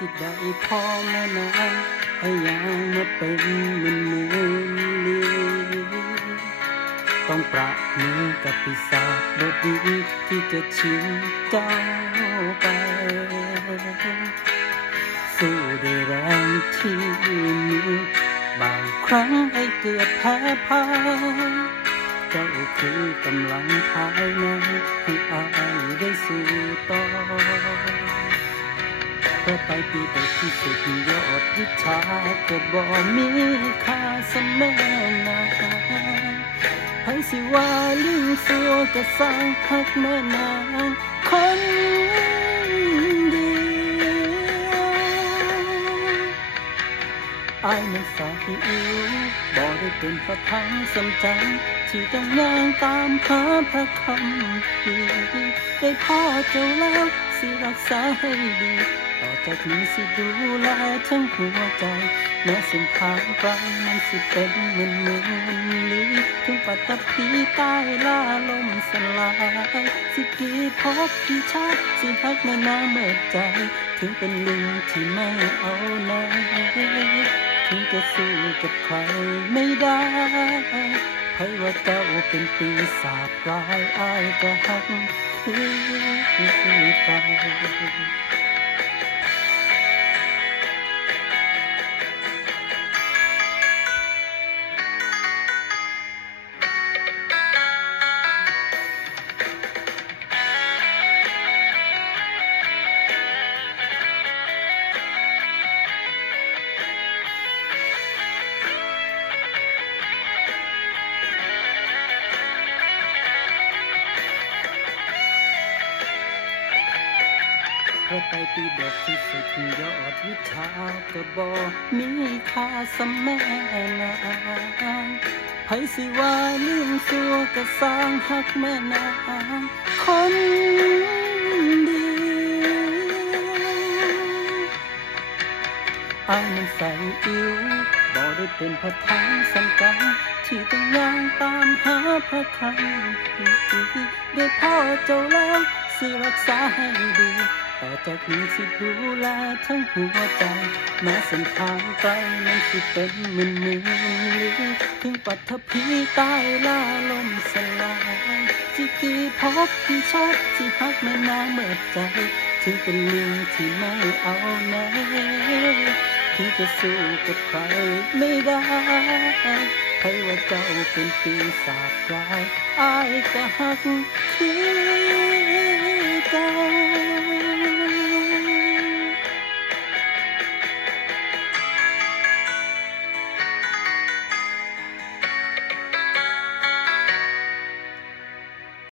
สิได้พอแม่นางให้ยางมาเป็นหมือนมือลีต้องประมือกับปีศาจบดีที่จะชิงเจ้าไป สู้ด้วยแรงที่มีบางครั้งให้เกือบแพ้พ่ายเจ้าคือกำลังภายในให้อา สุดยอดวิชาก็บ่มีค่าเสมนาให้สิว่าลิงสัวก็สร้างหักแม่นาคนเดียวอายมันสายอิวบ่ได้เป็นพระพังสำจังที่ต้องย่างตามหาพระคำพีได้พ่อเจ้าแล้วสิรักษาให้ดี ต่อจากนี้สิดูแลทั้งหัวใจแม้เส้นทางไกลมันสิเป็นเหมือนมือนลีถึงปัตตภีใต้ล่าลมสลายสิกีพบที่ชาติสิฮักแม่น้าเมื่อใจ ถึงเป็นลิงที่ไม่เอาไหนถึงจะสู้กับใครไม่ได้ใครว่าเจ้าเป็นปีศาจร้ายอายก็หักคือไป พื่อไปปีดอกที่สุดยอดวิชากระบอมีค่าสมแม่นางไผสิว่าลืมสัวก็สร้างหักแม่นางคนเดียวอายมันใส่อิวบ่ได้เป็นพระทังสำคัที่ต้องย่างตามหาพระคำได้พ่อเจ้าแล้วสิรักษาให้ดี ต่อจากนี้สิดูแลทั้งหัวใจแม้เส้นทางไกลมันสิเป็นหมือนมือลีถึงปัทภีใต้ล่าลมสลายสิกีพบที่ชอบสิฮักแม่นาเมื่อใจ ถึงเป็นลิงที่ไม่เอาไหนถึงจะสู้กับใครไม่ได้ใครว่าเจ้าเป็นปีศาจร้ายอายก็หักคือกัน